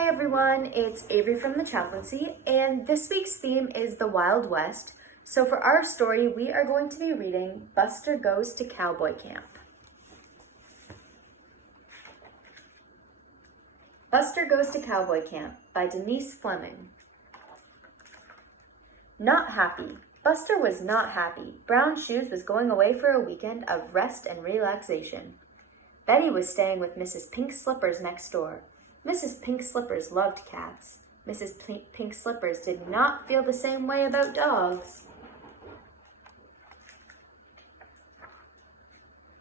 Hi everyone, it's Avery from the chaplaincy, and this week's theme is the Wild West. So for our story, we are going to be reading Buster Goes to Cowboy Camp. Buster Goes to Cowboy Camp by Denise Fleming. Not happy. Buster was not happy. Brown Shoes was going away for a weekend of rest and relaxation. Betty was staying with Mrs. Pink Slippers next door. Mrs. Pink Slippers loved cats. Mrs. Pink Slippers did not feel the same way about dogs.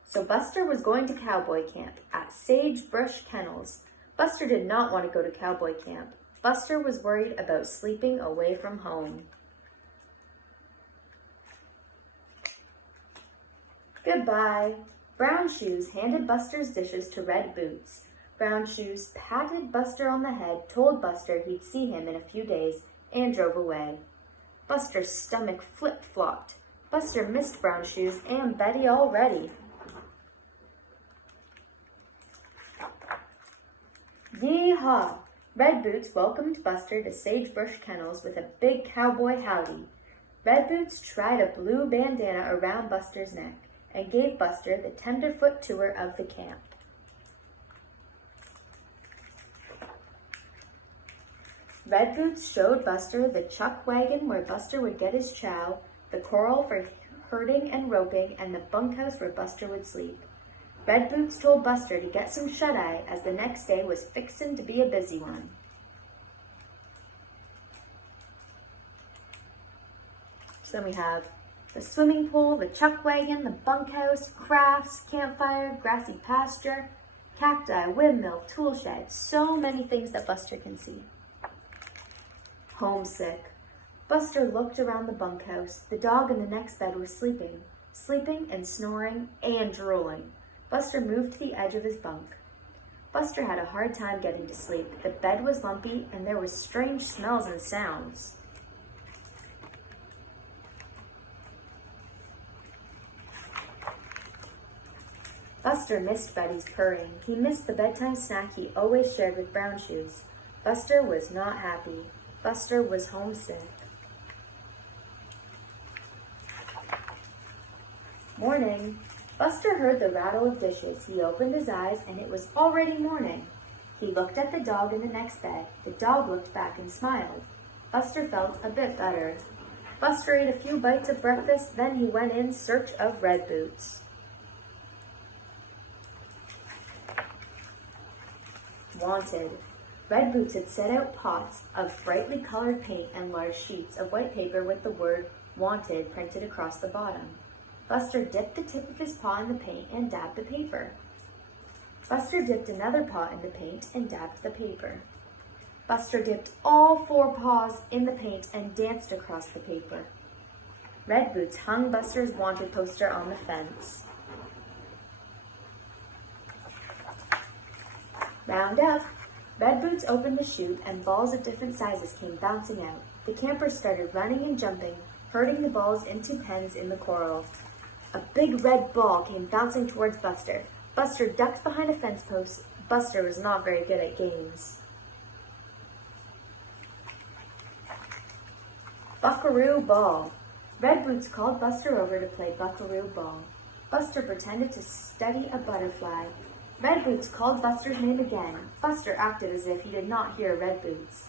So Buster was going to cowboy camp at Sagebrush Kennels. Buster did not want to go to cowboy camp. Buster was worried about sleeping away from home. Goodbye. Brown Shoes handed Buster's dishes to Red Boots. Brown Shoes patted Buster on the head, told Buster he'd see him in a few days, and drove away. Buster's stomach flip-flopped. Buster missed Brown Shoes and Betty already. Yee-haw! Red Boots welcomed Buster to Sagebrush Kennels with a big cowboy howdy. Red Boots tied a blue bandana around Buster's neck and gave Buster the tenderfoot tour of the camp. Red Boots showed Buster the chuck wagon where Buster would get his chow, the corral for herding and roping, and the bunkhouse where Buster would sleep. Red Boots told Buster to get some shut-eye as the next day was fixin' to be a busy one. So then we have the swimming pool, the chuck wagon, the bunkhouse, crafts, campfire, grassy pasture, cacti, windmill, tool shed, so many things that Buster can see. Homesick. Buster looked around the bunkhouse. The dog in the next bed was sleeping and snoring and drooling. Buster moved to the edge of his bunk. Buster had a hard time getting to sleep. The bed was lumpy and there were strange smells and sounds. Buster missed Betty's purring. He missed the bedtime snack he always shared with Brown Shoes. Buster was not happy. Buster was homesick. Morning. Buster heard the rattle of dishes. He opened his eyes and it was already morning. He looked at the dog in the next bed. The dog looked back and smiled. Buster felt a bit better. Buster ate a few bites of breakfast, then he went in search of Red Boots. Wanted. Red Boots had set out pots of brightly colored paint and large sheets of white paper with the word Wanted printed across the bottom. Buster dipped the tip of his paw in the paint and dabbed the paper. Buster dipped another paw in the paint and dabbed the paper. Buster dipped all 4 paws in the paint and danced across the paper. Red Boots hung Buster's Wanted poster on the fence. Round up. Red Boots opened a chute and balls of different sizes came bouncing out. The campers started running and jumping, herding the balls into pens in the corral. A big red ball came bouncing towards Buster. Buster ducked behind a fence post. Buster was not very good at games. Buckaroo Ball. Red Boots called Buster over to play Buckaroo Ball. Buster pretended to study a butterfly. Red Boots called Buster's name again. Buster acted as if he did not hear Red Boots.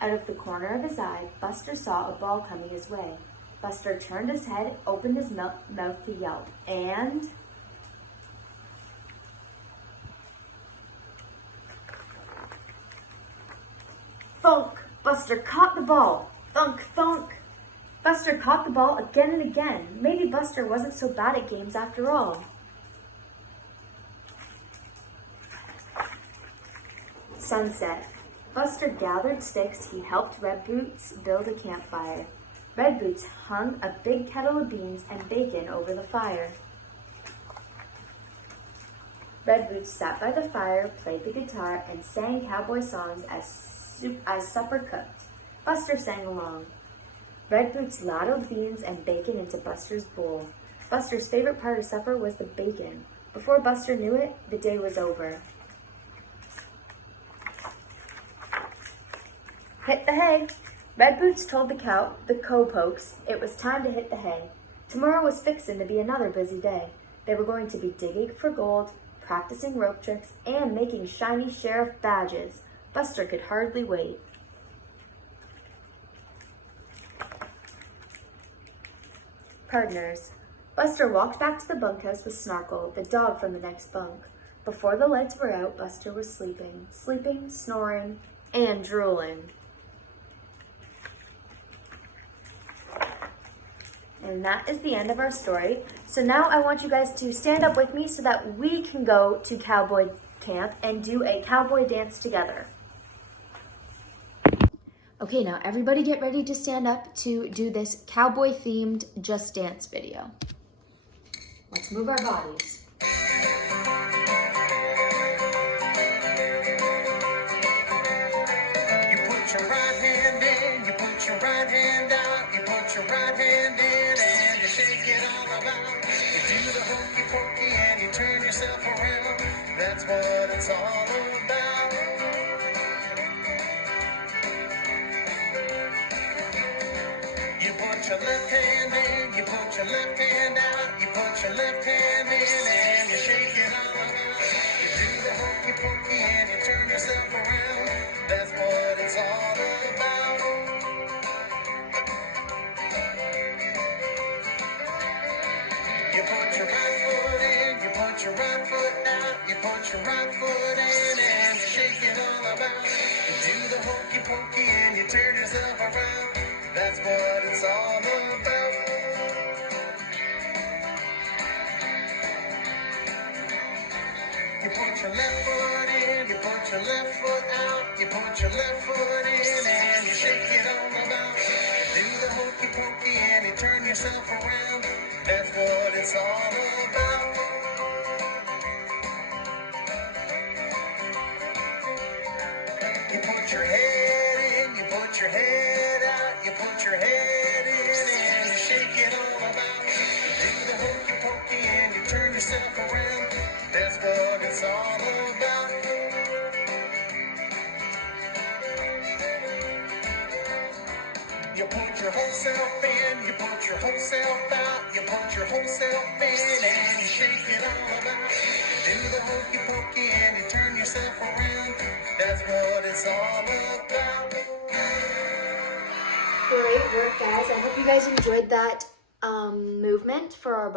Out of the corner of his eye, Buster saw a ball coming his way. Buster turned his head, opened his mouth to yelp, and... thunk! Buster caught the ball. Thunk, thunk! Buster caught the ball again and again. Maybe Buster wasn't so bad at games after all. Sunset. Buster gathered sticks. He helped Red Boots build a campfire. Red Boots hung a big kettle of beans and bacon over the fire. Red Boots sat by the fire, played the guitar, and sang cowboy songs as supper cooked. Buster sang along. Red Boots ladled beans and bacon into Buster's bowl. Buster's favorite part of supper was the bacon. Before Buster knew it, the day was over. Hit the hay. Red Boots told the cowpokes, it was time to hit the hay. Tomorrow was fixin' to be another busy day. They were going to be digging for gold, practicing rope tricks, and making shiny sheriff badges. Buster could hardly wait. Partners. Buster walked back to the bunkhouse with Snarkle, the dog from the next bunk. Before the lights were out, Buster was sleeping, snoring, and drooling. And that is the end of our story. So now I want you guys to stand up with me so that we can go to cowboy camp and do a cowboy dance together. Okay, now everybody get ready to stand up to do this cowboy-themed Just Dance video. Let's move our bodies. You put your right hand in, you put your right hand out, you put your right hand in and you shake it all about. You do the hokey pokey and you turn yourself around. That's what it's all about. You put your left hand in, you put your left hand out, you put your left hand in and you shake it all about. You do the hokey pokey and you turn yourself around. That's what it's all about. You put your right foot in, you put your right foot out, you put your right foot in and you shake it all about. You do the hokey pokey and you turn yourself around. That's what it's all about. You put your left foot in, you put your left foot out, you put your left foot in and you shake it all about. You do the hokey pokey and you turn yourself around. That's what it's all about. You put your head in, you put your head out, you put your head in and you shake it all about. You do the hokey pokey and you turn yourself around. That's what it's all about. You put your whole self in, you put your whole self out, you put your whole self in and you shake it all about. You do the hokey pokey and you turn yourself around. That's what it's all about. Great work, guys. I hope you guys enjoyed that movement for our